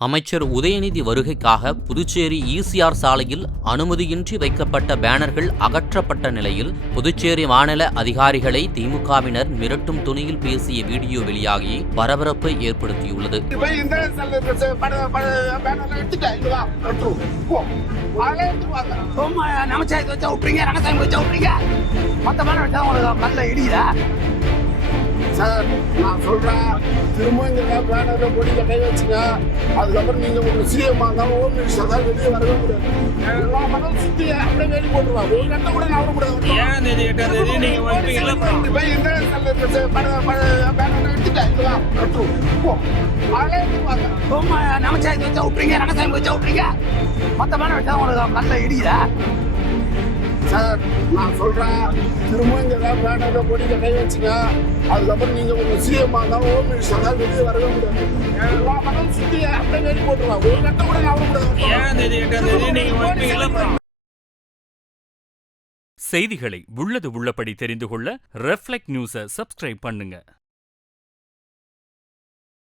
அமைச்சர் உதயநிதி வருகைக்காக புதுச்சேரி ஈசிஆர் சாலையில் அனுமதியின்றி வைக்கப்பட்ட பேனர்கள் அகற்றப்பட்ட நிலையில் புதுச்சேரி மாநில அதிகாரிகளை திமுகவினர் மிரட்டும் துணியில் பேசிய வீடியோ வெளியாகி பரபரப்பை ஏற்படுத்தியுள்ளது. நமச்சாயத்தை வச்சா விட்டுறீங்க வச்சா விட்டுறீங்க மொத்தமான வச்சா உங்களுக்கு பல்ல இடிக்குதா சார் நான் சொல்றேன் திரும்ப இந்த பேனர்ல பொடியில கை வச்சுங்க. அதுக்கப்புறம் நீங்க உங்க சிஎம் இருந்தாலும் ஹோம் மினிஸ்டர் தான் வெளியே வரவே முடியாது. எல்லா மதம் சுத்தி அப்படியே வேலி போட்டுருவாங்க. ஒரு கட்ட கூட நான் விட முடியாது ஏழாம் தேதி எட்டாம் தேதி? நீங்க வைப்பீங்கல்ல போய் பட பட பேனர்ல எடுத்துட்டேன். வா எடுத்துரு போ. அதெல்லாம் எடுத்துருவாங்க சும்மா நமச்சாயத்தை வச்சா விட்டுறீங்க ரங்கசாமி வச்சா விட்டுறீங்க மொத்தமான வச்சா உங்களுக்கு கல்ல இடிக்குதா சார் நான் சொல்றேன் திரும்ப இந்த பேனர்ல பொடியில கை வச்சுங்க அதுக்கப்புறம் நீங்க உங்க சிஎம் இருந்தாலும் ஹோம் மினிஸ்டர் வெளியே வரவே முடியாது. எல்லா சுத்தி அப்படியே வேலி போட்டுருவாங்க ஒரு கட்ட கூட நான் ஏழாம் தேதி எட்டாம் தேதி? செய்திகளை உள்ளது உள்ளபடி தெரிந்து கொள்ள ரெஃப்ளெக்ட் நியூஸை சப்ஸ்கிரைப் பண்ணுங்க.